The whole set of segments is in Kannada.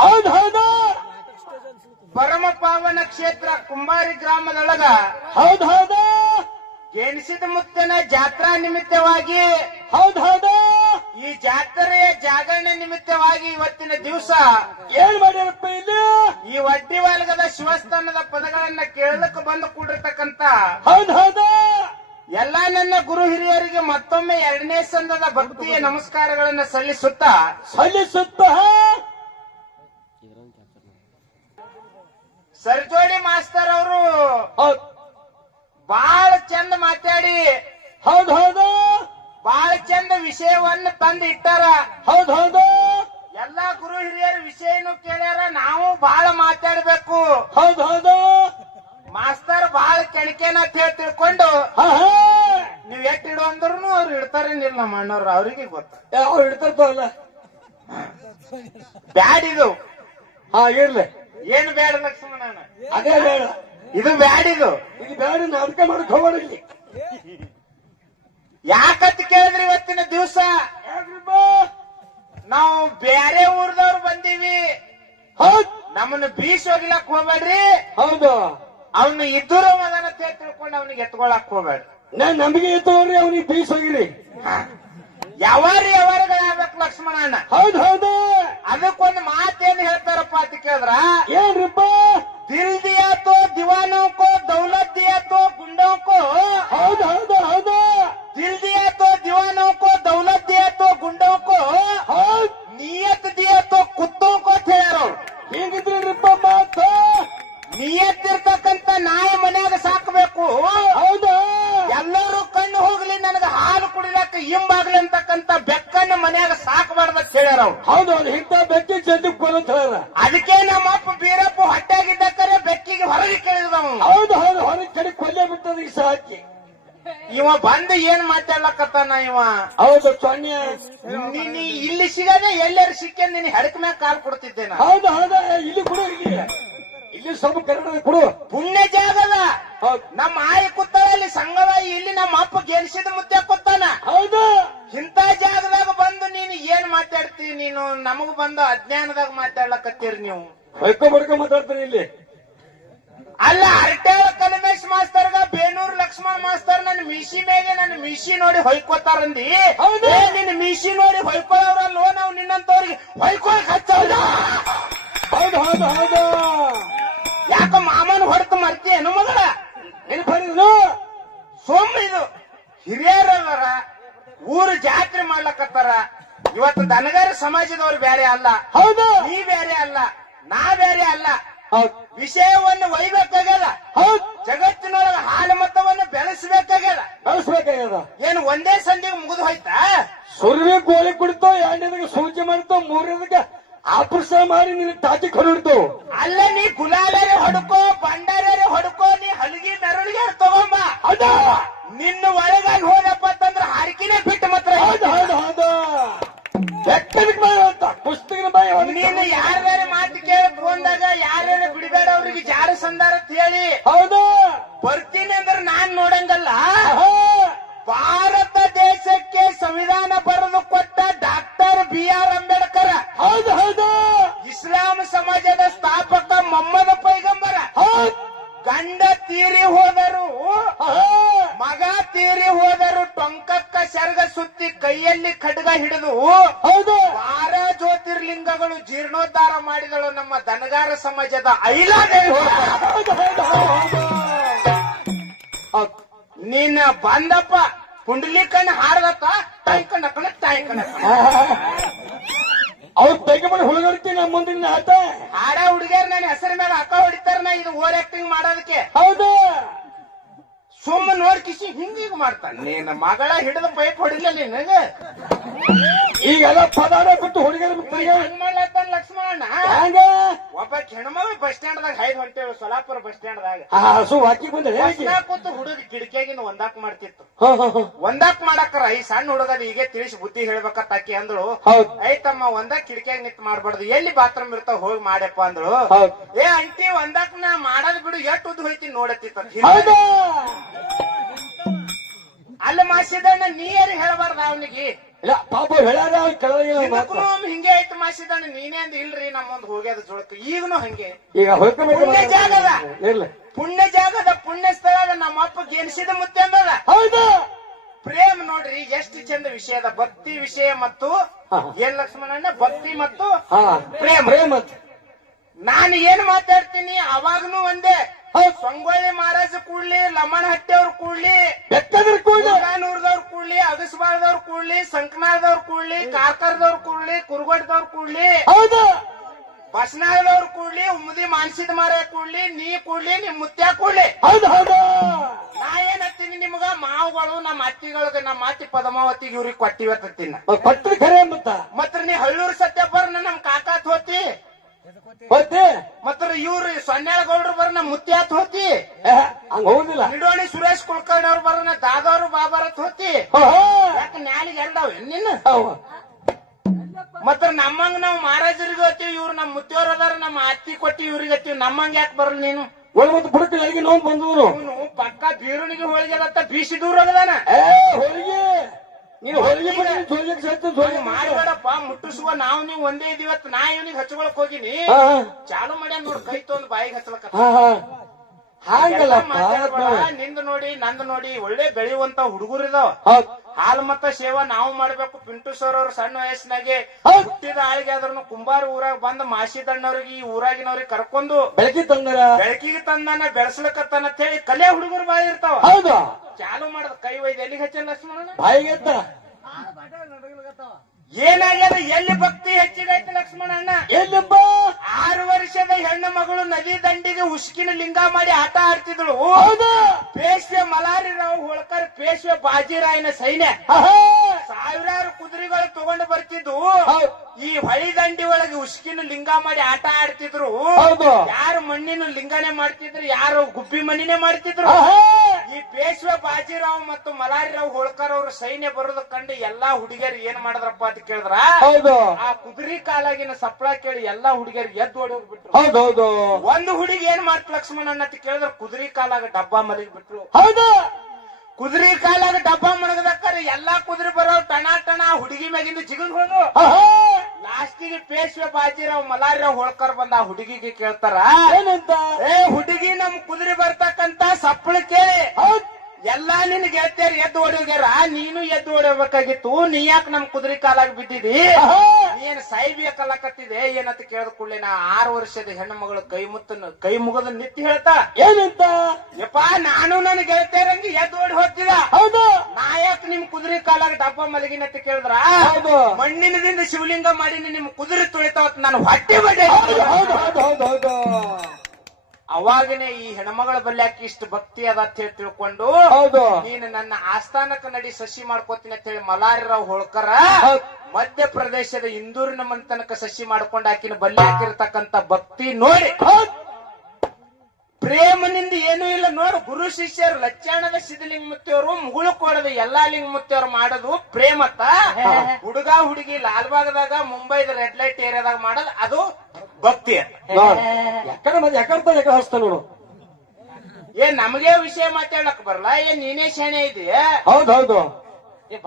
ಹೌದ್ ಹೌದು ಪರಮ ಪಾವನ ಕ್ಷೇತ್ರ ಕುಂಬಾರಿ ಗ್ರಾಮದೊಳಗ ಹೌದ್ ಹೌದು ಗೆಣಿಸಿದ ಮುತ್ತನ ಜಾತ್ರಾ ನಿಮಿತ್ತವಾಗಿ ಹೌದ್ ಹೌದು ಈ ಜಾತ್ರೆಯ ಜಾಗರಣೆ ನಿಮಿತ್ತವಾಗಿ ಇವತ್ತಿನ ದಿವಸ ಏನ್ ಮಾಡ್ಯಾರಪ್ಪ ಇಲ್ಲಿ ಈ ವಡ್ಡಿ ವರ್ಗದ ಶಿವಸ್ಥಾನದ ಪದಗಳನ್ನ ಕೇಳಲಿಕ್ಕೆ ಬಂದು ಕೂಡಿರ್ತಕ್ಕಂತ ಹೌದ್ ಹೌದು ಎಲ್ಲಾ ನನ್ನ ಗುರು ಹಿರಿಯರಿಗೆ ಮತ್ತೊಮ್ಮೆ ಎರಡನೇ ಸಂದದ ಭಕ್ತಿಯ ನಮಸ್ಕಾರಗಳನ್ನು ಸಲ್ಲಿಸುತ್ತಾ ಸರ್ಜೋಡಿ ಮಾಸ್ತರ್ ಅವರು ಬಹಳ ಚಂದ ಮಾತಾಡಿ ಹೌದ್ ಹೌದು ಬಹಳ ಚಂದ ವಿಷಯವನ್ನ ತಂದು ಇಟ್ಟಾರ. ಹೌದ್ ಹೌದು ಎಲ್ಲಾ ಗುರು ಹಿರಿಯರ ವಿಷಯನು ಕೇಳ್ಯಾರ. ನಾವು ಬಹಳ ಮಾತಾಡ್ಬೇಕು. ಹೌದ್ ಹೌದು ಮಾಸ್ತರ್ ಬಹಳ ಕೆಣಕೆನ ಅಂತ ಹೇಳಿ ತಿಳ್ಕೊಂಡು ನೀವ್ ಎಟ್ ಇಡು ಅಂದ್ರೂ ಅವ್ರು ಇಡ್ತಾರೇನಿಲ್ಲ ನಮ್ಮ ಅಣ್ಣವ್ರು, ಅವ್ರಿಗೆ ಗೊತ್ತ. ಅವ್ರು ಇಡ್ತಾರಲ್ಲ ಬ್ಯಾಡಿದು ಇರ್ಲಿ. ಏನು ಬೇಡ ಲಕ್ಷ್ಮಣನ, ಅದೇ ಬೇಡ, ಇದು ಬ್ಯಾಡಿದು. ಇದು ಬೇಡ, ನಾಟಕ ಮಾಡಕ್ ಹೋಗ್ಬೇಡಿ. ಯಾಕಂತ ಕೇಳಿದ್ರಿ ಇವತ್ತಿನ ದಿವಸ ನಾವು ಬೇರೆ ಊರ್ದವ್ರು ಬಂದೀವಿ. ಹೌದ್ ನಮ್ಮನ್ನ ಬೀಸ್ ಹೋಗ್ಲಕ್ ಹೋಗ್ಬೇಡ್ರಿ. ಹೌದು ಅವನು ಇದ್ದೂರು ಮದನ ತಿಳ್ಕೊಂಡು ಅವನಿಗೆ ಎತ್ಕೊಳಕ್ ಹೋಗ್ಬೇಡ್ರಿ. ನಮಗೆ ಎತ್ತವ್ರಿ, ಅವನಿಗೆ ಬೀಸ್ ಹೋಗಿರಿ. ಯಾವಾರಗಳಾಗ್ಬೇಕು ಲಕ್ಷ್ಮಣಣ್ಣ. ಹೌದ್ ಹೌದು ಅದಕ್ಕೊಂದು ಮಾತೇನು ಹೇಳ್ತಾರಪ್ಪ ಅಂತ ಕೇಳಿದ್ರ, ಏನ್ರಿಪ್ಪ? ದಿಲ್ ದಿಯಾ ತೋ ದಿವಾನೋ ಕೋ, ದೌಲತ್ ದಿಯಾ ತೋ ಗುಂಡೋ ಕೋ. ಹೌದು ಹೌದು ಹೌದು ದಿಲ್ ದಿಯಾ ತೋ ದಿವಾನೋ ಕೋ, ದೌಲತ್ ದಿಯಾ ತೋ ಗುಂಡೋ ಕೋ, ಹೌದ್ ನಿಯತ್ ದಿಯಾ ತೋ ಕುತ್ತೋ ಕೋ ಅಂತ ಹೇಳ್ಯಾರ ಅವ್ರು. ಹೇಗಿದ್ರಿಪ್ಪ ಮಾತು? ನಿಯತ್ತಿರ್ತಕ್ಕಂತ ನಾಯಿ ಮನ್ಯಾಗ ಸಾಕಬೇಕು. ಹೌದಾ? ಎಲ್ಲರೂ ಕಣ್ಣು ಹೋಗ್ಲಿ ನನಗೆ ಹಾಲು ಕುಡಿಲಕ್ಕ ಹಿಂಬಾಗ್ಲಿ ಅಂತಕ್ಕಂತ ಬೆಕ್ಕನ್ನ ಮನ್ಯಾಗ ಸಾಕಬಾರ್ದ ಹೇಳ್ಯಾರ ಅವ್ರು. ಹೌದು, ಅವ್ರು ಇಂಥ ಬೆಕ್ಕಿ ಚೆಂದಕ್ಕೆ ಬರುತ್ತ. ಅದಕ್ಕೆ ನಮ್ಮ ಅಪ್ಪ ಬೀರಪ್ಪ ಹೊಟ್ಟೆಗಿದ್ದಕ್ಕರೆ ಬೆಕ್ಕಿಗೆ ಹೊರಗೆ ಕೇಳಿದವ. ಹೌದು ಹೌದು, ಹೊರಗೆ ಕಡೆ ಕೊಲ್ಲೇ ಬಿಟ್ಟದ ಈ ಸಾಕಿ. ಇವ ಬಂದು ಏನ್ ಮಾತಾಡ್ಲಕತ್ತಾನ ಇವ? ಹೌದು ಸೊನ್ನೆ, ನೀ ಇಲ್ಲಿ ಸಿಗದೆ ಎಲ್ಲರೂ ಸಿಕ್ಕ ನೀನ್ ಹೆಡಕ್ ಮ್ಯಾಗ ಕಾಲ್ ಕೊಡ್ತಿದ್ದೆ ನಾ. ಹೌದು ಹೌದು, ಇಲ್ಲಿ ಕೊಡು, ಇಲ್ಲಿ ಸ್ವಲ್ಪ ಕನ್ನಡ ಕೊಡು. ಪುಣ್ಯ ಜಾಗದ ಹೌದು, ನಮ್ಮ ಆಯಿ ಕೂತಾಳಲ್ಲಿ ಸಂಗವಾಯಿ, ಇಲ್ಲಿ ನಮ್ಮ ಅಪ್ಪ ಗೆಲ್ಸಿದ ಮುದ್ದೆ ಕೂತಾನ. ಹೌದು, ಇಂಥ ಜಾಗದಾಗ ಬಂದು ನೀನು ಏನ್ ಮಾತಾಡ್ತೀವಿ? ನೀನು ನಮಗ್ ಬಂದು ಅಜ್ಞಾನದಾಗ ಮಾತಾಡ್ಲಕತ್ತೀರಿ ನೀವು. ಹೊಯ್ಕೊಂಡ್ ಮಾತಾಡ್ತಾನೆ ಇಲ್ಲಿ. ಅಲ್ಲ, ಅರಟೇಳ ಕಲಮೇಶ್ ಮಾಸ್ತರ್ಗ ಬೇನೂರ್ ಲಕ್ಷ್ಮಣ ಮಾಸ್ತರ್ ನನ್ನ ಮೀಸಿ ಮೇಲೆ ನನ್ನ ಮೀಸಿ ನೋಡಿ ಹೊಯ್ಕೋತಾರಂದಿ. ಹೌದು, ನಿನ್ನ ಮೀಸಿ ನೋಡಿ ಹೊಯ್ಕೊಳ್ಳೋರಲ್ಲೋ ನಾವು ನಿನ್ನಂತವ್ರಿಗೆ ಹೊಯ್ಕೊಳಕ್ ಹಚ್ಚೋದ. ಹೌದು ಹೌದು ಹೌದು, ಯಾಕ ಮಾಮನ್ ಹೊಡೆತು ಮರ್ತೀಯನು ಮಗಳ? ನೆನಪರಿದ್ರು ಸೋಮ ಇದು ಹಿರಿಯರವರ ಊರು ಜಾತ್ರೆ ಮಾಡ್ಲಕತ್ತಾರ. ಇವತ್ತು ದನಗಾರ ಸಮಾಜದವ್ರು ಬೇರೆ ಅಲ್ಲ, ಹೌದು, ನೀ ಬೇರೆ ಅಲ್ಲ, ನಾ ಬೇರೆ ಅಲ್ಲ. ಹೌದು, ವಿಷಯವನ್ನು ಒಯ್ಬೇಕಾಗ್ಯದ. ಹೌದು, ಜಗತ್ತಿನೊಳಗ ಹಾಲು ಮತವನ್ನು ಬೆಳೆಸಬೇಕಾಗ್ಯದ. ಬೆಳೆಸ್ಬೇಕಾಗ್ಯದ. ಏನು ಒಂದೇ ಸಂಧಿಗೆ ಮುಗಿದು ಹೋಯ್ತಾ? ಸುರ್ವಿ ಗೋಳಿ ಕುಡಿತೋ, ಎರಡನೇದಕ್ಕೆ ಸೂಚಿ ಮಾಡ್ತೋ, ಮೂರನೇದಕ್ಕೆ ಆಪರೇಷನ್ ಮಾಡಿ ನಿನ್ನ ತಾಟಿ ಕೊಡಿಡ್ತು. ಅಲ್ಲ, ನೀ ಗುಲಾಲರೆ ಹೊಡ್ಕೋ, ಬಂಡಾರರೆ ಹೊಡ್ಕೋ, ನೀ ಹಲಗಿ ಮೆರಳಿಗೆ ತಗೊಂಬ. ಅದ ನಿನ್ನ ಒಳಗಾಗಿ ಹೋದಪ್ಪ ಅಂತಂದ್ರೆ ಹಾರಿಕಿನೇ ಬಿಟ್ಟು ಮಾತ್ರ. ಹೌದು ಹೌದು ಹೌದು, ಬೆಕ್ಕನಿಗೆ ಬಾಯಿ ಅಂತ ಪುಸ್ತಕದ ಬಾಯಿ. ನೀನು ಯಾರ್ಯಾರ ಮಾತು ಕೇಳಿ ಫೋನ್ದಾಗ ಯಾರ್ಯಾರ ಬಿಡಬೇಡ ಅವ್ರಿಗೆ ಜಾರ ಸಂದಾರ ಅಂತ ಹೇಳಿ. ಹೌದು, ಬರ್ತೀನಿ ಅಂದ್ರೆ ನಾನ್ ನೋಡಂಗಲ್ಲ. ಭಾರತ ದೇಶಕ್ಕೆ ಸಂವಿಧಾನ ಬರೆದು ಕೊಟ್ಟ ಡಾಕ್ಟರ್ BR ಅಂಬೇಡ್ಕರ್. ಹೌದು ಹೌದು, ಇಸ್ಲಾಂ ಸಮಾಜದ ಸ್ಥಾಪಕ ಮೊಹಮ್ಮದ್ ಪೈಗಂಬರ. ಗಂಡ ತೀರಿ ಹೋದರು, ಮಗ ತೀರಿ ಹೋದರು, ಟೊಂಕಕ್ಕ ಸೆರಗ ಸುತ್ತಿ ಕೈಯಲ್ಲಿ ಖಡ್ಗ ಹಿಡಿದು ಹೌದು, 12 ಜ್ಯೋತಿರ್ಲಿಂಗಗಳು ಜೀರ್ಣೋದ್ಧಾರ ಮಾಡಿದಳು ನಮ್ಮ ದನಗಾರ ಸಮಾಜದ ಐಲಾದೇವಿ. ನೀನ್ ಬಂದಪ್ಪ ಪುಂಡಲಿಕಣ್ಣ ಹಾರದತ್ತ ತಾಯ್ಕಣ್ಣ ಕಣ ತಾಯ್ಕಣ್ಣ ಅವ್ರು ತೆಗೆಮಣಿ ಹುಡುಗರ್ತಿ ನಮ್ಮ ಮುಂದಿನ ಆತ ಹಾಡ ಹುಡುಗಿಯರ್ ನನ್ನ ಹೆಸರ ಮೇಲೆ ಅಕ್ಕ ಹೊಡಿತಾರ. ನಾ ಇದು ಓವರ್ ಆಕ್ಟಿಂಗ್ ಮಾಡೋದಕ್ಕೆ. ಹೌದು, ಸುಮ್ಮ ನೋಡ್ಕಿಸಿ ಹಿಂಗೀಗ ಮಾಡ್ತಾನೆ. ನಿನ್ನ ಮಗಳ ಹಿಡಿದು ಪೈಪ್ ಹೊಡಿಲ್ಲ ನಿನಗ. ಈಗೆಲ್ಲ ಪದಾರ ಬಿಟ್ಟು ಹುಡುಗರು ಹಂಗ್ ಮಾಡ್ಲತ್ತಾನ ಲಕ್ಷ್ಮಣ. ಹಂಗ ಒಬ್ಬ ಹೆಣ್ಮಗಳು ಬಸ್ ಸ್ಟ್ಯಾಂಡ್ ದಾಗ ಹೈದ್ ಹೊಂಟೇವೆ, ಸೊಲಾಪುರ ಬಸ್ ಸ್ಟ್ಯಾಂಡ್ ದಾಗ. ಹಸು ಹಾಕಿ ಬಂದ್ರೆ ಕೂತು ಹುಡುಗ ಕಿಟಕಿಯಾಗಿನ ಒಂದಾಕ್ ಮಾಡ್ತಿತ್ತು. ಒಂದಾಕ್ ಮಾಡಾಕರ ಈ ಸಣ್ಣ ಹುಡುಗದ ಹೀಗೆ ತಿಳಿಸಿ ಬುದ್ಧಿ ಹೇಳ್ಬೇಕತ್ತ ಆಕಿ ಅಂದಳು. ಐತಮ್ಮ ಒಂದಾಕ್ ಕಿಟಕಿಯಾಗ ನಿಂತ್ ಮಾಡ್ಬಾರ್ದು, ಎಲ್ಲಿ ಬಾತ್ರೂಮ್ ಇರ್ತಾವ ಹೋಗಿ ಮಾಡ್ಯಪ್ಪ ಅಂದಳು. ಏ ಅಂಟಿ ಒಂದಾಕ್ ನಾ ಮಾಡದ್ ಬಿಡು, ಎಟ್ ಉದ್ದು ಹೋಯ್ತೀನಿ ನೋಡತ್ತಿತ್ತ. ಅಲ್ಲ ಮಾಸಿದಣ್ಣ, ನೀ ಯಾರಿಗೆ ಹೇಳಬಾರ್ದ ಅವನಿಗೆ? ಇಲ್ಲ ಪಾಪ ಹೇಳ್ಯಾರ ಕೆಳಗೆ ಹಿಂಗೆ ಐತ್ ಮಾಸಿದಾನೆ ನೀನೇ ಅಂದ್ ಇಲ್ರಿ ನಮ್ಮೊಂದ್ ಹೋಗ್ಯದ ಜೋಳಕ್ಕೆ ಈಗನು ಹಂಗೆ. ಈಗ ಹೋಗ್ಬೇಕು ಪುಣ್ಯ ಜಾಗದ ಇಲ್ಲ ಪುಣ್ಯ ಜಾಗದ ಪುಣ್ಯ ಸ್ಥಳ ಅದ ನಮ್ಮ ಅಪ್ಪ ಗೆಲ್ಸಿದ ಮುತ್ತೆ ಅಂದದ. ಹೌದಾ ಪ್ರೇಮ್ ನೋಡ್ರಿ ಎಷ್ಟು ಚಂದ ವಿಷಯ ಅದ. ಭಕ್ತಿ ವಿಷಯ ಮತ್ತು ಏನ್ ಲಕ್ಷ್ಮಣಣ್ಣ ಭಕ್ತಿ ಮತ್ತು ಪ್ರೇಮ. ಪ್ರೇಮ ನಾನು ಏನ್ ಮಾತಾಡ್ತೀನಿ ಅವಾಗನು ಒಂದೇ. ಸಂಗೊಳ್ಳಿ ಮಹಾರಾಜ ಕೂಡ್ಲಿ, ಲಮಣ ಹಟ್ಟಿ ಅವ್ರು ಕೂಡ್ಲಿ, ಬೆಟ್ಟದ್ರ ಕೂಡ್ಲಿ, ನೂರದವ್ರು ಕೂಡ್ಲಿ, ಅಗಸಬಾಳದವ್ರು ಕೂಡ್ಲಿ, ಸಂಕನಾಳದವ್ರು ಕೂಡ್ಲಿ, ಕಾರ್ಕರದವ್ರು ಕೂಡ್ಲಿ, ಕುರುಗೋಟದವ್ರು ಕೂಡ್ಲಿ, ಹೌದಾ ಬಸನಾಳದವ್ರು ಕೂಡ್ಲಿ, ಉಮ್ಮದಿ ಮಾನ್ಸಿದ ಮಾರ ಕೂಡ್ಲಿ, ನೀ ಕೂಡ್ಲಿ, ನಿಮ್ ಮುತ್ಯ ಕೂಡ್ಲಿ. ಹೌದು ಹೌದು ನಾ ಏನ್ ಹತ್ತೀನಿ ನಿಮ್ಗ ಮಾವುಗಳು ನಮ್ಮ ಅತ್ತಿಗಳಿಗೆ ನಮ್ಮ ಅತ್ತಿ ಪದ್ಮಾವತಿಗೆ ಇವ್ರಿಗೆ ಕೊಟ್ಟಿವತ್ತಿನ ಕೊಟ್ಟರು ಖರೆ ಮತ್ರ ನೀ ಹಳ್ಳೂರು ಸತ್ಯ ಬರ್ನ ನಮ್ ಕಾಕಾತ್ ಹೋತಿ ಹೋತಿ ಮತ್ರ ಇವ್ರು ಸೊನ್ಯಾಳ ಗೌಡ್ರು ಬರ ನಮ್ ಮುತ್ಯಾತ್ ಹೋತಿ. ಹಂಗ ಹೋಗುದಿಲ್ಲ. ನಿಡೋಣಿ ಸುರೇಶ್ ಕುಲಕರ್ಣಿ ಅವ್ರು ಬರೋಣ ದಾದವ್ರು ಬಾಬಾರತ್ ಹೋತಿ. ಯಾಕ ನ್ಯಾಲಿಗೆ ಎರಡಾವ್ ನಿನ್ನ ಮತ್ತ ನಮ್ಮಂಗ ನಾವು ಮಹಾರಾಜರಿಗೆ ಹೋಗ್ತೀವಿ. ಇವ್ರು ನಮ್ ಮುತ್ತಿಯವ್ರ ಅದಾರ ನಮ್ಮ ಅತ್ತಿ ಕೊಟ್ಟಿ ಇವ್ರಿಗೆ ಹತ್ತೀವಿ. ನಮ್ಮಂಗ ಯಾಕೆ ಬರಲ್ಲ ನೀನು? ಮತ್ತೆ ಬುಡಕ್ಕೆ ಎಲ್ಲಿಗೆ ನೋವು ಬಂದವರು ಅವನು ಪಕ್ಕ ಬೀರುಣಿಗೆ ಹೋಳಿಗೆ ಅದತ್ತ ಬೀಸಿ ದೂರ ಹೋಗದಾನ. ಹೋಳಿಗೆ ನೀನು ಹೋಳಿಗೆ ಮಾಡಬೇಡಪ್ಪ ಮುಟ್ಟಿಸುವ. ನಾವು ನೀವು ಒಂದೇ ಇದೀವತ್ ನಾ ಇವನಿಗೆ ಹಚ್ಕೊಳಕ್ ಹೋಗಿನಿ ಚಾಲು ಮಾಡ್ಯಾನ ನೋಡ್ ಕೈ ತೊಂದ್ ಬಾಯಿಗೆ ಹಚ್ಚಲಕ್ಕ. ಹಾಗಲ್ಲ ನಿಂದು ನೋಡಿ ನಂದು ನೋಡಿ ಒಳ್ಳೆ ಬೆಳೆಯುವಂತ ಹುಡುಗರು ಇದಾವ. ಹಾಲು ಮತ್ತ ಸೇವಾ ನಾವು ಮಾಡ್ಬೇಕು. ಪಿಂಟು ಸರ್ ಅವ್ರು ಸಣ್ಣ ವಯಸ್ಸಿನಾಗೆ ಹುಟ್ಟಿದ ಆಳಿಗೆ ಆದ್ರೂ ಕುಂಬಾರ ಊರಾಗ ಬಂದ್ ಮಾಸಿದಣ್ಣವ್ರಿಗೆ ಈ ಊರಾಗಿನವ್ರಿಗೆ ಕರ್ಕೊಂಡು ಬೆಳಕಿಗೆ ತಂದಾನ ಬೆಳೆಸ್ಲಕತ್ತಾನ ಅಂತ ಹೇಳಿ ಕಲೆ ಹುಡುಗರು ಬಾಯಿ ಇರ್ತಾವ. ಹೌದು ಚಾಲು ಮಾಡದ ಕೈ ಒಯ್ದು ಎಲ್ಲಿಗೆ ಹಚ್ಚ ಲಕ್ಷ್ಮಣ ಬಾಯಿಗೆ ಏನಾಗ್ಯದ? ಎಲ್ಲಿ ಭಕ್ತಿ ಹೆಚ್ಚಿಗೈತೆ ಲಕ್ಷ್ಮಣ ಅಣ್ಣ? ಎಲ್ಲಿಪ್ಪ 6 ವರ್ಷದ ಹೆಣ್ಣು ಮಗಳು ನದಿ ದಂಡಿಗೆ ಉಸ್ಕಿನ ಲಿಂಗ ಮಾಡಿ ಆಟ ಆಡ್ತಿದ್ಳು. ಪೇಶ್ವೆ ಮಲಾರಿರಾವ್ ಹೋಳ್ಕರ್ ಪೇಶ್ವೆ ಬಾಜಿರಾಯನ ಸೈನ್ಯ ಸಾವಿರಾರು ಕುದುರೆಗಳು ತಗೊಂಡು ಬರ್ತಿದ್ವು. ಈ ಹೊಳಿ ದಂಡಿ ಒಳಗೆ ಉಸ್ಕಿನ ಲಿಂಗ ಮಾಡಿ ಆಟ ಆಡ್ತಿದ್ರು. ಯಾರು ಮಣ್ಣಿನ ಲಿಂಗನೆ ಮಾಡ್ತಿದ್ರು, ಯಾರು ಗುಬ್ಬಿ ಮಣ್ಣಿನೇ ಮಾಡ್ತಿದ್ರು. ಈ ಪೇಶ್ವೆ ಬಾಜಿರಾವ್ ಮತ್ತು ಮಲಾರಿರಾವ್ ಹೋಳ್ಕರ್ ಅವ್ರ ಸೈನ್ಯ ಬರೋದ ಕಂಡು ಎಲ್ಲಾ ಹುಡುಗಿಯರು ಏನ್ ಮಾಡಿದ್ರಪ್ಪ ಅಂತ ಕೇಳಿದ್ರ ಆ ಕುದುರೆ ಕಾಲಾಗಿನ ಸಪ್ಳ ಕೇಳಿ ಎಲ್ಲಾ ಹುಡುಗಿಯರು ಎದ್ದು ಓಡಿ ಹೋಗ್ಬಿಟ್ರು. ಹೌದೌದು ಒಂದು ಹುಡುಗಿ ಏನ್ ಮಾಡ್ತ ಲಕ್ಷ್ಮಣ ಅಂತ ಕೇಳಿದ್ರ ಕುದುರೆ ಕಾಲಾಗ ಡಬ್ಬ ಮಲಗಿ ಬಿಟ್ರು. ಹೌದು ಕುದುರೆ ಕಾಲಾಗ ಡಬ್ಬ ಮಲಗದಕ್ಕಾರ ಎಲ್ಲಾ ಕುದುರೆ ಬರೋ ಟಣ ಟಣ ಹುಡುಗಿ ಮ್ಯಾಗಿಂದ ಜಿಗಿದ್ ಹೋದು. ಲಾಸ್ಟಿಗೆ ಪೇಶ್ವೆ ಬಾಜಿರಾವ್ ಮಲಾರಿರಾವ್ ಹೋಳ್ಕರ್ ಬಂದ ಆ ಹುಡುಗಿಗೆ ಕೇಳ್ತಾರ ಏನಂತ? ಹುಡುಗಿ ನಮ್ ಕುದುರೆ ಬರ್ತಕ್ಕಂತ ಸಪ್ಪಳ ಕೇಳಿ ಎಲ್ಲಾ ನಿನ್ ಗೆಳತಿಯರ್ ಎದ್ದು ಓಡೋಗ್ಯಾರ, ನೀನು ಎದ್ದು ಓಡಬೇಕಾಗಿತ್ತು. ನೀ ಯಾಕೆ ನಮ್ ಕುದುರೆ ಕಾಲಾಗಿ ಬಿದ್ದಿದಿ? ನೀನ್ ಸಾಯ್ಬೇಕಲ್ಲಕತ್ತಿದೆ ಏನಂತ ಕೇಳಿದ ಕೂಡಲೇ ನಾ 6 ವರ್ಷದ ಹೆಣ್ಣು ಮಗಳು ಕೈ ಮುಗದ ನಿತ್ಯ ಹೇಳ್ತಾ ಏನಂತ? ಯಪ್ಪಾ ನಾನು ನನ್ನ ಗೆಳತಿಯರಂಗೆ ಎದ್ದು ಓಡಿ ಹೋಗ್ತಿದ. ಹೌದು ನಾ ಯಾಕೆ ನಿಮ್ ಕುದುರೆ ಕಾಲಾಗ ಡಬ್ಬ ಮಲಗಿನಂತ ಕೇಳಿದ್ರ ಮಣ್ಣಿನದಿಂದ ಶಿವಲಿಂಗ ಮಾಡೀನಿ ನಿಮ್ ಕುದುರೆ ತುಳಿತಾವತ್ ನಾನು ಹೊಟ್ಟೆ ಬಡ್ಡೆ. ಹೌದು ಅವಾಗನೇ ಈ ಹೆಣ್ಮಗಳ ಬಲ್ಯಾಕಿ ಇಷ್ಟು ಭಕ್ತಿ ಅದ ಅಂತ ಹೇಳಿ ತಿಳ್ಕೊಂಡು ನೀನು ನನ್ನ ಆಸ್ಥಾನಕ್ಕೆ ನಡಿ ಸಸಿ ಮಾಡ್ಕೋತೀನಿ ಅಂತ ಹೇಳಿ ಮಲಾರಿರಾವ್ ಹೋಳ್ಕರ ಮಧ್ಯಪ್ರದೇಶದ ಇಂದೂರಿನ ಮಂತನಕ ಸಸಿ ಮಾಡ್ಕೊಂಡು ಆಕಿನ ಬಲ್ಯಾಕಿರ್ತಕ್ಕಂತ ಭಕ್ತಿ ನೋಡಿ ಪ್ರೇಮನಿಂದ ಏನೂ ಇಲ್ಲ ನೋಡು. ಗುರು ಶಿಷ್ಯರು ಲಚ್ಚಾಣದ ಸಿದ್ಧಲಿಂಗ ಮುತ್ತಿಯವರು ಮುಗುಳು ಕೋಡದ ಎಲ್ಲಾ ಲಿಂಗ ಮುತ್ತಿಯವರು ಮಾಡೋದು ಪ್ರೇಮತ್ತ. ಹುಡುಗ ಹುಡುಗಿ ಲಾಲ್ಬಾಗ್ದಾಗ ಮುಂಬೈದ ರೆಡ್ ಲೈಟ್ ಏರಿಯಾದಾಗ ಮಾಡೋದು ಅದು ಭಕ್ತಿ. ಯಾಕಡೆ ಹಸ್ತ ನೋಡು. ನಮಗೆ ವಿಷಯ ಮಾತಾಡಕ್ ಬರಲ್ಲ. ನೀನೇ ಶಾಣೆ ಇದೆಯಾ? ಹೌದೌದು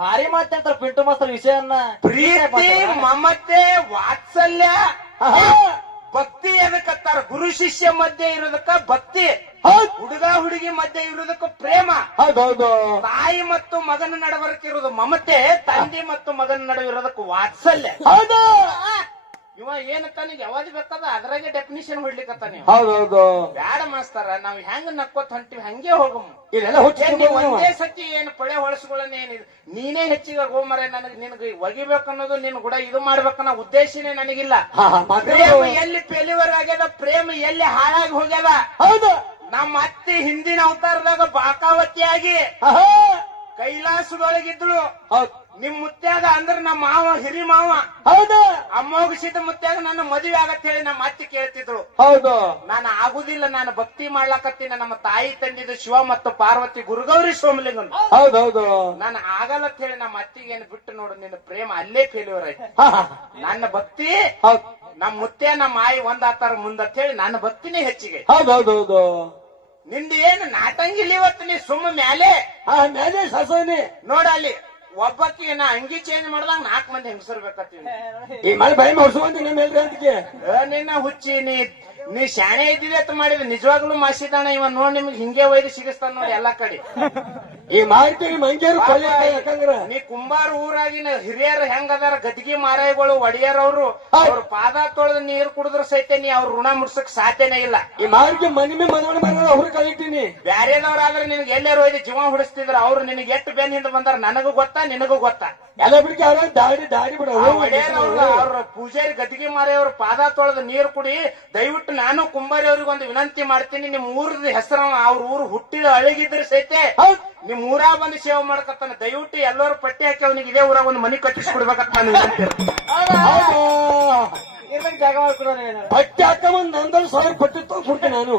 ಭಾರಿ ಮಾತಾಡ್ತಾರ ಪಿಂಟು ಮಾಸ್ತರ್ ವಿಷಯನ್ನ. ಪ್ರೀತಿ ಮಮತೆ ವಾತ್ಸಲ್ಯ ಭಕ್ತಿ ಎದಕ್ಕತ್ತಾರ? ಗುರು ಶಿಷ್ಯ ಮಧ್ಯೆ ಇರೋದಕ್ಕ ಭಕ್ತಿ, ಹುಡುಗ ಹುಡುಗಿ ಮಧ್ಯೆ ಇರೋದಕ್ಕ ಪ್ರೇಮ. ಹೌದೌದು ತಾಯಿ ಮತ್ತು ಮಗನ ನಡವಳಿಕೆ ಇರೋದು ಮಮತೆ, ತಂದೆ ಮತ್ತು ಮಗನ ನಡುವೆ ಇರೋದಕ್ಕೆ ವಾತ್ಸಲ್ಯ. ಹೌದು ಇವ ಏನ ತನಗೆ ಯಾವಾಗ ಬೇಕಾದ ಅದ್ರಾಗೆ ಡೆಫಿನಿಷನ್ ಹೊಡ್ಲಿಕ್ಕತ್ತಾನ. ಹೌದೌದು ಬ್ಯಾಡ ಮಾಸ್ತಾರ, ನಾವ್ ಹೆಂಗ ನಕ್ಕೋತ್ ಹೊಂಟಿವಿ ಹಂಗೆ ಹೋಗಮ್ಮ. ಒಂದೇ ಸತಿ ಏನು ಪಳೆ ಹೊಳಸ್ಕೊಳ್ಳೋಣ ಏನಿದೆ. ನೀನೇ ಹೆಚ್ಚಿಗೆ ಹೋಮರೆ ನನಗೆ ನಿನಗೆ ಒಗಿಬೇಕನ್ನೋದು ನಿನ್ ಕೂಡ ಇದು ಮಾಡ್ಬೇಕನ್ನೋ ಉದ್ದೇಶನೇ ನನಗಿಲ್ಲ. ಪ್ರೇಮ ಎಲ್ಲಿ ಫೇಲ್ಯೂರ್ ಆಗ್ಯದ, ಪ್ರೇಮ ಎಲ್ಲಿ ಹಾಳಾಗಿ ಹೋಗ್ಯದ. ಹೌದು ನಮ್ಮ ಅತ್ತಿ ಹಿಂದಿನ ಅವತಾರದಾಗ ಬಾಕಾವತಿಯಾಗಿ ಕೈಲಾಸದೊಳಗಿದ್ಳು. ನಿಮ್ ಮುತ್ಯಾಗ ಅಂದ್ರ ನಮ್ಮ ಮಾವ ಹಿರಿ ಮಾವ. ಹೌದು ಅಮ್ಮೋಗಿಸಿದ ಮುತ್ಯಾಗ ನನ್ನ ಮದುವೆ ಆಗತ್ ಹೇಳಿ ನಮ್ಮ ಅತ್ತಿ ಕೇಳ್ತಿದ್ರು. ಹೌದು ನಾನು ಆಗುದಿಲ್ಲ, ನಾನು ಭಕ್ತಿ ಮಾಡ್ಲಾಕತ್ತೀನಿ. ನಮ್ಮ ತಾಯಿ ತಂದಿದ್ದು ಶಿವ ಮತ್ತು ಪಾರ್ವತಿ ಗುರುಗೌರಿ ಸೋಮಲಿಂಗ. ಹೌದೌದು ನಾನು ಆಗಲ್ಲತ್ ಹೇಳಿ ನಮ್ಮ ಅತ್ತಿಗೆ ಏನು ಬಿಟ್ಟು ನೋಡು, ನಿನ್ನ ಪ್ರೇಮ ಅಲ್ಲೇ ಫೇಲ್ಯೂರ್ ಆಯ್ತು. ನನ್ನ ಭಕ್ತಿ ನಮ್ಮ ಮುತ್ಯ ನಮ್ಮ ಆಯಿ ಒಂದ್ ಆತಾರ ಮುಂದತ್ ಹೇಳಿ ನನ್ನ ಭಕ್ತಿನೇ ಹೆಚ್ಚಿಗೆ. ಹೌದೌದು ನಿಂದು ಏನು ನಾಟಂಗಿಲ್ಲ ಇವತ್ತು. ನೀ ಸುಮ್ಮ ಮ್ಯಾಲೆ ಮೇಲೆ ಸಸನೆ ನೋಡಲ್ಲಿ ಒಬ್ಬಕ್ಕೆ ನಾ ಅಂಗಿ ಚೇಂಜ್ ಮಾಡ್ದಾಗ 4 ಮಂದಿ ಹೆಂಗಸರ್ ಬೇಕತ್ತೀವಿ. ಈ ಮಳೆ ಭಯ ಮಾಡ್ಸುವಂತ ನಿಮ್ಮ ಮೇಲ್ರಿ ಅದಕ್ಕೆ ನಿನ್ನ ಹುಚ್ಚಿ ನೀ ಶಾಣೆ ಇದ್ದಿದೆ ಅಂತ ಮಾಡಿದ್ರೆ ನಿಜವಾಗ್ಲೂ ಮಾಸಿದಾಣ ಇವ ನೋಡ್ ನಿಮ್ಗೆ ಹಿಂಗೆ ಒಯ್ದು ಸಿಗಿಸ್ತಾನ ನೋಡಿ ಎಲ್ಲಾ ಕಡೆ. ಈ ಮಾಹಿತಿ ಮಂಗ್ಯಾರು ಕೊಲೆ ಯಾಕಂದ್ರ ನೀ ಕುಂಬಾರ ಊರಾಗಿನ ಹಿರಿಯರು ಹೆಂಗ ಅದಾರ ಗದ್ಗಿ ಮಾರಾಯಿಗಳು ಒಡೆಯರವ್ರು ಅವ್ರ ಪಾದ ತೊಳೆದು ನೀರು ಕುಡಿದ್ರ ಸಹಿತ ನೀ ಅವ್ರ ಋಣ ಮುಡ್ಸಕ್ ಸಾಧ್ಯನೇ ಇಲ್ಲ. ಈ ಮಾಹಿತಿ ಮನೆ ಮನವಣೆ ಮಾಡಿದ್ರೆ ಅವ್ರು ಕಲಿತೀನಿ. ಬ್ಯಾರೇದವ್ರಾದ್ರೆ ನಿನ್ಗೆ ಎಲ್ಲಾರು ಒಯ್ದು ಜೀವ ಹೊಡಿಸ್ತಿದ್ರ ಅವ್ರು ನಿನಗೆ ಎಷ್ಟು ಬೆನ್ ಹಿಂದೆ ಬಂದಾರ ನನಗೂ ಗೊತ್ತಾ ನಿನಗೂ ಗೊತ್ತಾ. ಎಲ್ಲ ಬಿಡಿಕೆ ಅವ್ರ ದಾಡಿ ಬಿಡ ಅವ್ರ ಪೂಜಾರಿ ಗದ್ದಿಗೆ ಮಾರಿ ಅವ್ರ ಪಾದ ತೊಳೆದು ನೀರು ಕುಡಿ. ದಯವಿಟ್ಟು ನಾನು ಕುಂಬಾರಿ ಅವ್ರಿಗೆ ಒಂದು ವಿನಂತಿ ಮಾಡ್ತೀನಿ, ನಿಮ್ ಊರದ ಹೆಸರ ಅವ್ರ ಊರು ಹುಟ್ಟಿದ ಅಳಗಿದ್ರೆ ಸಹಿತ ನಿಮ್ ಊರಾಗ ಬಂದು ಸೇವೆ ಮಾಡ್ಕತ್ತಾನ. ದಯವಿಟ್ಟು ಎಲ್ಲರೂ ಪಟ್ಟಿ ಹಾಕಿ ಅವನಿಗೆ ಇದೇ ಊರಾಗ ಒಂದು ಮನಿ ಕಟ್ಟಿಸ್ಕೊಡ್ಬೇಕಂತ ನಾನು ವಿನಂತಿ. ಜಾಗ ಮಾಡ್ಕೊಡೋ ಪಟ್ಟಿ ಹಾಕೊಂಡ್ ನಂದೊಂದು 1000 ಪಟ್ಟಿ ಕೊಡ್ತೀನಿ ನಾನು.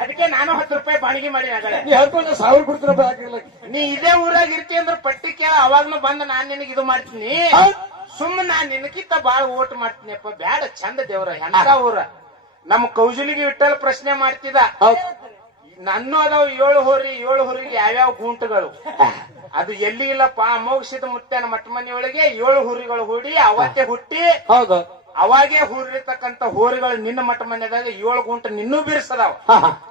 ಅದಕ್ಕೆ ನಾನು 10 ರೂಪಾಯಿ ಬಾಣಿಗೆ ಮಾಡಿ ಆಗಲೇ ನೀ ಹೇಳ್ಕೊಂಡು 1000 ಕೊಡ್ತೀರಪ್ಪ ಹಾಕಿಲ್ಲ. ನೀ ಇದೇ ಊರಾಗ ಇರ್ತಿ ಅಂದ್ರೆ ಪಟ್ಟಿ ಕೇಳ ಅವಾಗ್ನು ಬಂದು ನಾನ್ ನಿನಗೆ ಇದು ಮಾಡ್ತೀನಿ. ಸುಮ್ಮನೆ ನಾನ್ ನಿನಕಿಂತ ಬಾಳ ಓಟ್ ಮಾಡ್ತೀನಿಪ್ಪ. ಬ್ಯಾಡ ಚಂದ ದೇವ್ರ ಎಂತ ಊರ. ನಮ್ಮ ಕೌಜಲಿಗೆ ವಿಠಲ್ ಪ್ರಶ್ನೆ ಮಾಡ್ತಿದ. ನನ್ನೂ ಅದಾವ 7 ಹೋರಿ. 7 ಹೋರಿಗೆ ಯಾವ್ಯಾವ ಗೂಂಟುಗಳು ಅದು ಎಲ್ಲಿ ಇಲ್ಲಪ್ಪ. ಅಮೋಘಸಿದ ಮುತ್ತನ ಮಟ್ಟ ಮನೆಯೊಳಗೆ 7 ಹುರಿಗಳು ಹೂಡಿ ಅವತ್ತೇ ಹುಟ್ಟಿ ಹೌದು ಅವಾಗೇ ಹೂರಿರ್ತಕ್ಕಂತ ಹೋರಿಗಳು ನಿನ್ನ ಮಟ್ಟ ಮನೆದಾಗ 7 ಗುಂಟು ನಿನ್ನೂ ಬೀರ್ಸದಾವ.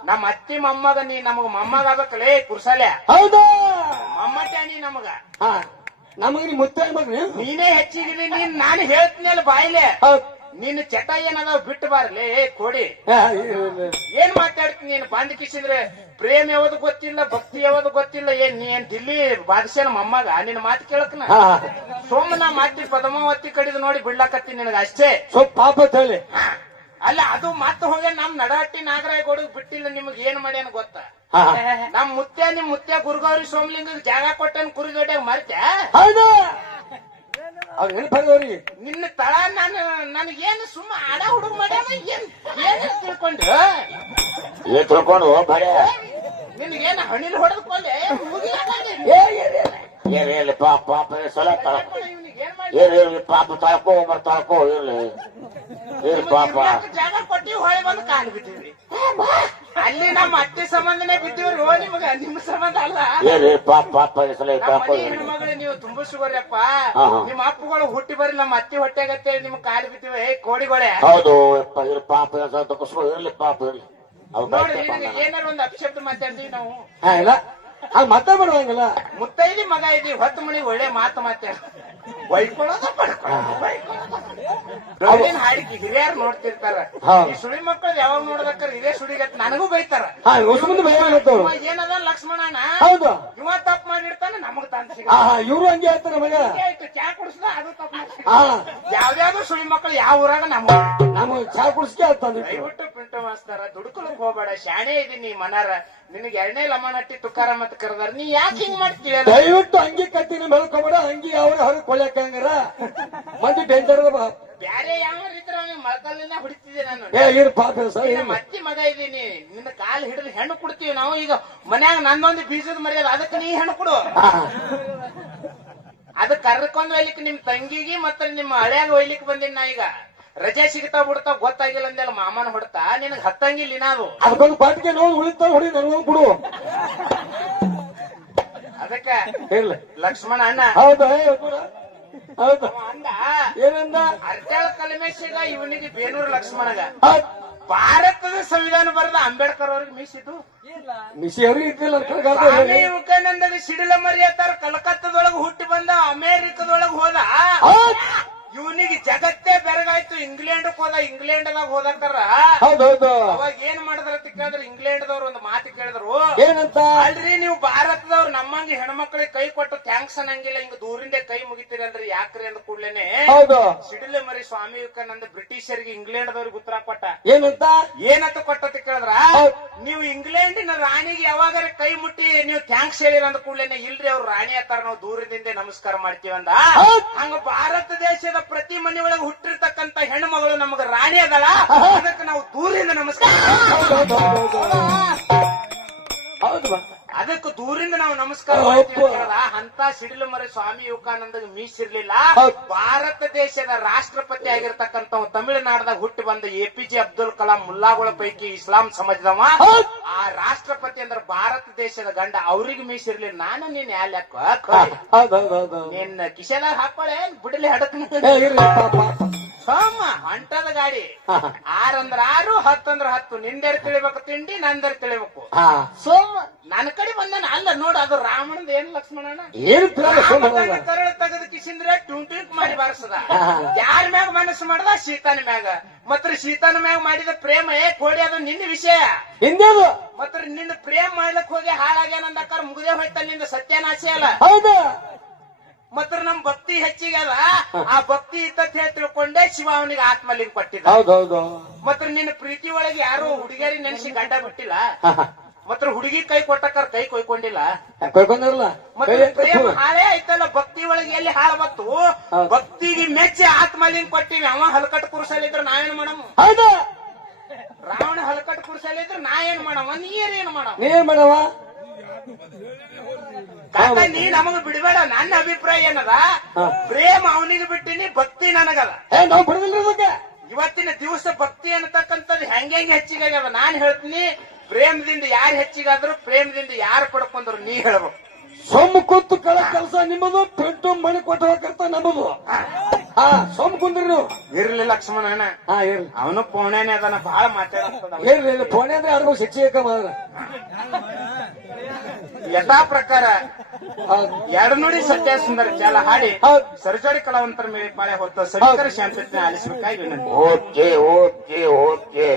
ನಮ್ಮ ಅತ್ತಿ ಮೊಮ್ಮಗ ನೀ ನಮಗ ಮೊಮ್ಮಗ ಆಗ್ಬೇಕಲೇ ಕುರ್ಸಾಲೆ. ಹೌದಾ ಮೊಮ್ಮಟ್ಟ ನೀ ನಮಗ ನಮಗ ನೀ ಮುತ್ತ ನೀನೇ ಹೆಚ್ಚಿಗಿರಿ. ನೀನ್ ನಾನು ಹೇಳ್ತೀನಿ ಅಲ್ಲ ಬಾಯಿಲೆ ನಿನ್ನ ಚಟ ಏನದಾವ್ ಬಿಟ್ಟು ಬಾರ್ಲೆ ಕೊಡಿ. ಏನ್ ಮಾತಾಡ್ತೀನಿ ನೀನ್ ಬಂದ್ ಕಿಸಿದ್ರೆ ಪ್ರೇಮ ಯಾವ್ದು ಗೊತ್ತಿಲ್ಲ, ಭಕ್ತಿ ಯಾವ್ದು ಗೊತ್ತಿಲ್ಲ. ನೀನ್ ದಿಲ್ಲಿ ಬಾದಶಾನ ಮೊಮ್ಮಗ ನಿನ್ನ ಮಾತು ಕೇಳಕ್ನ ಸೋಮನ ಮಾತಿ ಪದ್ಮಾವತಿ ಕಡಿದು ನೋಡಿ ಬಿಡ್ಲಾಕತ್ತೀನಿ ನಿನಗ ಅಷ್ಟೇ. ಸ್ವಲ್ಪ ಪಾಪ ಹೇಳಿ ಅಲ್ಲ ಅದು ಮತ್ತೆ ಹೋಗಿ ನಮ್ ನಡಹಟ್ಟಿ ನಾಗರಾಯಗೌಡಗ್ ಬಿಟ್ಟಿಲ್ಲ. ನಿಮಗ್ ಏನ್ ಮಾಡ್ಯಾನ ಗೊತ್ತಾ? ನಮ್ ನಿಮ್ ಮುತ್ಯ ಗುರುಗೌರಿ ಸೋಮಲಿಂಗ ಜಾಗ ಕೊಟ್ಟನ್ ಕುರಿದೊಡ್ಯಾಗ ಮರ್ತ್ಯಾ? ನಿನ್ನ ತಳ ನನಗೇನು ಸುಮ್ಮ ಆಡ ಹುಡುಗ ಮಾಡ್ಯಾನ. ಏನ್ ತಿಳ್ಕೊಂಡು ನಿನ್ಗೇನು ಹಣಿಲ್ ಹೊಡೆದ್ಕೊಂಡೆ ಇರ್ಲಿ ಪಾಪ ಪಾಪ ಸಲ ಇರ್ಲಿ ಪಾಪ ತಳ್ಕೋ ತಳ್ಕೋ ಇರ್ಲಿ ಇರ್ಲಿ ಪಾಪ ಜಾಗ ಕೊಟ್ಟಿ ಹೊಳೆ ಬಂದು ಕಾಲು ಬಿಟ್ಟಿದ್ವಿ. ಅಲ್ಲಿ ನಮ್ಮ ಅತ್ತಿ ಸಂಬಂಧನೇ ಬಿದ್ದೀವ್ರಿ. ನಿಮಗ ನಿಮ್ ಸಂಬಂಧ ಅಲ್ಲ. ಇರ್ಲಿ ಪಾಪ ಪಾಪ ಸಲ ತಳ್ಕೋ. ಹೆಣ್ಮಗಳು ನೀವು ತುಂಬಿಸ್ಕೋರಿಯಪ್ಪ. ನಿಮ್ಮ ಅಪ್ಪಗಳು ಹುಟ್ಟಿ ಬರ್ರಿ ನಮ್ಮ ಅತ್ತಿ ಹೊಟ್ಟೆಗತ್ತೆ ನಿಮ್ ಕಾಲು ಬಿದ್ದೀವಿ ಕೋಡಿಗಳೇ. ಹೌದು ಇರ್ಲಿ ಪಾಪ ತಗೋಸ್ಕೊ ಇರ್ಲಿ ಪಾಪ ಇರ್ಲಿ. ನೋಡಿ ಏನಾರ ಒಂದು ಅಪಶಬ್ದ ಮಾತಾಡ್ತೀವಿ ನಾವು. ಇಲ್ಲ ಮಾತಾಡ್ಬಾರ್ದಂಗಲ್ಲ. ಮುತ್ತೈದಿ ಮಗ ಇದ್ದೀವಿ 10 ಮಣಿ ಒಳ್ಳೆ ಮಾತು ಮಾತಾಡ ಬೈಕೊಳ್ಳೋದು ಹಾಡಿಕೆ ಹಿರಿಯರು ನೋಡ್ತಿರ್ತಾರ. ಈ ಸುಳಿ ಮಕ್ಕಳು ಯಾವಾಗ ನೋಡ್ಬೇಕಾರ ಇದೇ ಸುಡಿಗತ್ ನನಗೂ ಬೈತಾರ. ಏನದ ಲಕ್ಷ್ಮಣನ ಹೌದು ಇವ ತಪ್ಪು ಮಾಡಿರ್ತಾನೆ ನಮಗ್ ತಾನು ಸಿಗ. ಇವ್ರು ಹಂಗೆ ಹೇಳ್ತಾರ ಮಗ. ಚಾ ಕುಡಿಸ್ದ ಅದು ತಪ್ಪು. ಯಾವ್ದಾವ್ದು ಸುಳಿ ಮಕ್ಕಳು ಯಾವ ಊರಾಗ ನಮಗ್ ಚಾ ಕುಡಿಸ್ಕೆ ಆಗ್ತದೆ. ದಯವಿಟ್ಟು ಪಿಂಟು ಮಾಸ್ತಾರ ದುಡ್ಕೊಳಕ್ ಹೋಗ್ಬೇಡ. ಶಾಣೆ ಇದೀನಿ ಮನಾರ. ನಿನಗೆ 2ನೇ ಲಮಣಟ್ಟಿ ತುಕಾರ ಮತ್ ಕರೆದಾರ. ನೀ ಯಾಕೆ ಹಿಂಗ್ ಮಾಡ್ತೀಯ? ದಯವಿಟ್ಟು ಅಂಗಿ ಕಟ್ಟಿನ ಬೆಳ್ಕೊಬೇಡ. ಅಂಗಿ ಯಾವ ಹೊರಗೆ ಕೊಳ್ಳಕಂಗಾರ ಮಂದಿ ಡೇಂಜರ್. ಬ್ಯಾರೆ ಯಾವ ಇದ್ರ ಅವ್ನಿಗೆ ಮಳಕಲ್ಲಿನ ಹೊಡಿತಿದ್ದೆ ನಾನು. ಅತ್ತಿ ಮಗ ಇದ್ದೀನಿ. ನಿನ್ನ ಕಾಲು ಹಿಡಿದು ಹೆಣ್ಣು ಕೊಡ್ತೀವಿ ನಾವು. ಈಗ ಮನ್ಯಾಗ ನಂದೊಂದು ಬೀಜದ ಮರ್ಯಾದ ಅದಕ್ಕೆ ನೀ ಹೆಣ್ಣು ಕೊಡು. ಅದಕ್ಕೆ ಕರ್ಕೊಂಡ್ ಒಯ್ಲಿಕ್ಕೆ ನಿಮ್ ತಂಗಿಗೆ ಮತ್ತೆ ನಿಮ್ಮ ಹಳ್ಯಾಗ ಒಯ್ಲಿಕ್ಕೆ ಬಂದಿನಿ ನಾ. ಈಗ ರಜೆ ಸಿಗ್ತಾ ಬಿಡ್ತಾವ ಗೊತ್ತಾಗಿಲ್ಲ ಅಂದೆಲ್ಲ ಮಾಮನ ಹೊಡ್ತಾ ನಿನಗ್ ಹತ್ತಂಗಿಲ್ಲ ಇನ್ನಾದು. ಅದಕ್ಕೊಂದು ಪಾಟಿಗೆ ನೋವು ಉಳಿತಾವ ಹೊಡಿ ನನಗೊಂದು ಕೊಡು. ಅದಕ್ಕೆ ಲಕ್ಷ್ಮಣ ಅಣ್ಣ ಹೌದಾ ಹೌದು ಅಂದ ಏನಂದ ಅರ್ಜಾಳ ಕಲ್ಮೇಶಿಗ ಇವನಿಗೆ ಬೇನೂರು ಲಕ್ಷ್ಮಣಗ ಭಾರತದ ಸಂವಿಧಾನ ಬರೆದ ಅಂಬೇಡ್ಕರ್ ಅವ್ರಿಗೆ ಮೀಸಿದ್ದು ಮಿಸಿ ಅವ್ರಿಗೆ ಇದ್ದಿಲ್ಲ. ವಿವೇಕಾನಂದಗೆ ಸಿಡಿಲ ಮರಿಯತ್ತಾರ. ಕಲ್ಕತ್ತಾದೊಳಗೆ ಹುಟ್ಟಿ ಬಂದ ಅಮೇರಿಕದೊಳಗೆ ಹೋದ. ಇವನಿಗೆ ಜಗತ್ತೇ ಬೆರಗಾಯ್ತು. ಇಂಗ್ಲೆಂಡ್ ಹೋದ. ಇಂಗ್ಲೆಂಡ್ದಾಗ ಹೋದಕ್ಕಾರ ಹೌದೌದು. ಅವಾಗ ಏನ್ ಮಾಡಿದ್ರ ಅಂತ ಕೇಳಿದ್ರೆ ಇಂಗ್ಲೆಂಡ್ದವ್ರು ಒಂದು ಮಾತು ಕೇಳಿದ್ರು. ಏನಂತ? ಅಲ್ರಿ ನೀವು ಭಾರತದವ್ರು ನಮ್ಮಂಗೆ ಹೆಣ್ಮಕ್ಳಿಗೆ ಕೈ ಕೊಟ್ಟು ಥ್ಯಾಂಕ್ಸ್ ಅನ್ನಂಗಿಲ್ಲ, ಹಿಂಗ ದೂರಿಂದ ಕೈ ಮುಗಿತೀರಿ ಅಂದ್ರೆ ಯಾಕ್ರಿ ಅಂದ ಕೂಡ್ಲೇನೆ ಹೌದು ಸಿಡಿಲೆ ಮರಿ ಸ್ವಾಮಿ ವಿವೇಕಾನಂದ ಬ್ರಿಟಿಷರಿಗೆ ಇಂಗ್ಲೆಂಡ್ದವ್ರಿಗೆ ಉತ್ತರ ಕೊಟ್ಟ. ಏನಂತ ಕೊಟ್ಟಂತ ಕೇಳಿದ್ರ, ನೀವು ಇಂಗ್ಲೆಂಡಿನ ರಾಣಿಗೆ ಯಾವಾಗಾರ ಕೈ ಮುಟ್ಟಿ ನೀವು ಥ್ಯಾಂಕ್ಸ್ ಹೇಳಿರ ಅಂದ ಕೂಡ್ಲೇನೆ ಇಲ್ರಿ ಅವ್ರು ರಾಣಿ ಹತ್ತಾರ ನಾವು ದೂರದಿಂದ ನಮಸ್ಕಾರ ಮಾಡ್ತೀವಂದ. ಹಂಗ ಭಾರತ ದೇಶದ ಪ್ರತಿ ಮನೆಯೊಳಗೆ ಹುಟ್ಟಿರ್ತಕ್ಕಂತ ಹೆಣ್ಣು ಮಗಳು ನಮಗ ರಾಣಿ ಅದಳ. ಅದಕ್ಕೆ ನಾವು ದೂರಿಂದ ನಮಸ್ಕಾರ. ಹೌದು ಅದಕ್ಕೆ ದೂರಿಂದ ನಾವು ನಮಸ್ಕಾರ ಮಾಡ್ತೀವಿ ಅಂತ ಹೇಳ್ದ. ಅಂತ ಸಿಡಿಲು ಮರಿ ಸ್ವಾಮಿ ವಿವೇಕಾನಂದ ಮೀಸಿರ್ಲಿಲ್ಲ. ಭಾರತ ದೇಶದ ರಾಷ್ಟ್ರಪತಿ ಆಗಿರ್ತಕ್ಕಂಥ ತಮಿಳುನಾಡದಾಗ ಹುಟ್ಟಿ ಬಂದ APJ ಅಬ್ದುಲ್ ಕಲಾಂ ಮುಲ್ಲಾಗಳ ಪೈಕಿ ಇಸ್ಲಾಂ ಸಮಾಜದವ. ಆ ರಾಷ್ಟ್ರಪತಿ ಅಂದ್ರೆ ಭಾರತ ದೇಶದ ಗಂಡ, ಅವ್ರಿಗೆ ಮೀಸಿರ್ಲಿಲ್ಲ. ನಾನು ನೀನ್ ಯಾಲ್ಯಾಕ ನಿನ್ನ ಕಿಶೆದಾಗ ಹಾಕೊಳ್ಳೆ ಬಿಡಲಿ ಹಡಕ್ ಸೋಮ ಹೊಂಟದ ಗಾಡಿ. 6 ಅಂದ್ರೆ 6, 10 ಅಂದ್ರೆ 10. ನಿಂದೆರ್ ತಿಳಿಬೇಕು ತಿಂಡಿ, ನಂದೆರ್ ತಿಳಿಬೇಕು ಸೋಮ. ನನ್ನ ಕಡೆ ಬಂದಾನ ಅಲ್ಲ ನೋಡು, ಅದು ರಾವಣದ ಏನ್ ಲಕ್ಷ್ಮಣನ ಏನು ಕರಳು ತೆಗೆದ ಕಿಸಿಂದ್ರೆ ಟ್ಯೂಂಟ್ಯೂಂಟ್ ಮಾಡಿ ಬಾರಿಸದ. ಯಾರ ಮ್ಯಾಗ ಮನಸ್ಸು ಮಾಡದ ಸೀತಾನ ಮ್ಯಾಗ. ಮತ್ರ ಸೀತಾನ ಮ್ಯಾಗ ಮಾಡಿದ ಪ್ರೇಮ ಕೋಡಿ ಅದು ನಿನ್ನ ವಿಷಯ. ಹಿಂದೇದು ಮತ್ರ ನಿನ್ನ ಪ್ರೇಮ ಮಾಡ್ಲಕ್ ಹೋಗಿ ಹಾಳಾಗ್ಯಾನಂದಕ್ಕಾರ ಮುಗ್ದೇ ಹೋಯ್ತ ನಿಂದ ಸತ್ಯನಾಶ ಅಲ್ಲ. ಹೌದಾ? ಮತ್ರ ನಮ್ ಭಕ್ತಿ ಹೆಚ್ಚಿಗೆ ಅದ. ಆ ಭಕ್ತಿ ಇದ್ದ ತಿಳ್ಕೊಂಡೆ ಶಿವ ಅವನಿಗೆ ಆತ್ಮಲಿಂಗ ಕೊಟ್ಟಿದ್ದ. ಹೌದೌದು. ಮತ್ರ ನಿನ್ನ ಪ್ರೀತಿ ಒಳಗೆ ಯಾರು ಹುಡುಗಿಯರಿ ನೆನೆಸಿ ಗಡ್ಡ ಬಿಟ್ಟಿಲ್ಲ. ಮತ್ರ ಹುಡುಗಿ ಕೈ ಕೊಟ್ಟಕ್ಕಾರ ಕೈ ಕೊಯ್ಕೊಂಡಿಲ್ಲ. ಕೊಯ್ಕೊಂಡಿರಲ್ಲ. ಮತ್ತೆ ಪ್ರೇಮ ಹಾಳೇ ಆಯ್ತಲ್ಲ. ಭಕ್ತಿ ಒಳಗೆ ಎಲ್ಲಿ ಹಾಳ ಬತ್ತು? ಭಕ್ತಿಗೆ ಮೆಚ್ಚಿ ಆತ್ಮಲಿಂಗ ಕೊಟ್ಟಿವಿ. ಅವ ಹಲಕಟ್ ಕುರ್ಸಲಿದ್ರ ನಾವೇನ್ ಮಾಡಮ್? ಹೌದಾ? ರಾವಣ ಹಲಕಟ್ ಕುರ್ಸಲಿದ್ರ ನಾ ಏನ್ ಮಾಡವ? ನೀರೇನ್ ಮಾಡವ? ನೀನ್ ಮಾಡವ ಕಾಕ, ನೀ ನಮಗ ಬಿಡಬೇಡ. ನನ್ನ ಅಭಿಪ್ರಾಯ ಏನದ, ಪ್ರೇಮ ಅವನಿಗೆ ಬಿಟ್ಟಿನಿ, ಭಕ್ತಿ ನನಗಲ್ಲ. ನಾವು ಬಿಡದಿಲ್ರಿ ಅದಕ್ಕೆ. ಇವತ್ತಿನ ದಿವಸ ಭಕ್ತಿ ಅನ್ನತಕ್ಕಂಥದ್ದು ಹೆಂಗೆ ಹೆಚ್ಚಿಗೆ ಆಗ್ಯದ. ನಾನ್ ಹೇಳ್ತೀನಿ, ಪ್ರೇಮದಿಂದ ಯಾರು ಹೆಚ್ಚಿಗಾದ್ರು, ಪ್ರೇಮದಿಂದ ಯಾರು ಪಡ್ಕೊಂಡ್ರು ನೀ ಹೇಳ್ಬೇಕು. ಸೊಮ್ಮು ಕೂತು ಕಳ ಕೆಲಸ ನಿಮ್ಮದು, ಪೆಟ್ಟು ಮಣಿ ಕೊಟ್ಟು ಹೋಗರ್ತ ನಮ್ಮದು. ಸೊಮ್ಮು ಕುಂದ್ರಿ ನೀವು. ಇರ್ಲಿ ಲಕ್ಷ್ಮಣನ, ಇರ್ಲಿ. ಅವನು ಪೋಣೆನೆ ಅದನ್ನ ಬಹಳ ಮಾತಾಡ್ತದ. ಇರ್ಲಿ, ಫೋನ್ ಅಂದ್ರೆ ಆಡ್ಬೇಕು ಶಿಕ್ಷಕ ಮಾತ್ರ. ಯಥಾ ಪ್ರಕಾರ ಎರಡು ನುಡಿ ಸತ್ಯ ಸುಂದರ ಚಾಲ ಹಾಡಿ ಸರಜೋಡಿ ಕಲಾವಂತರ ಮೇಲೆ ಪಾಳೆ ಹೊತ್ತ ಸವಿತರ ಶಾಂತಿ ಆಲಿಸಬೇಕಾಗಿ ವಿನಂತಿ. Okay okay okay